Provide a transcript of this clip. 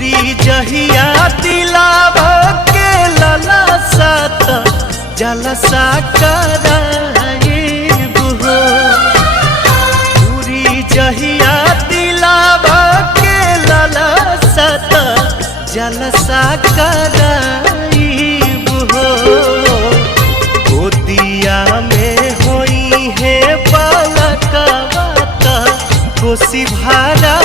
जहिया दिलावा के ललसा त जलसा कराइब हो। पूरी जहिया दिलावा के ललसा त जलसा कराइब हो। गोदिया में होई है बालकवा त कोसी भारा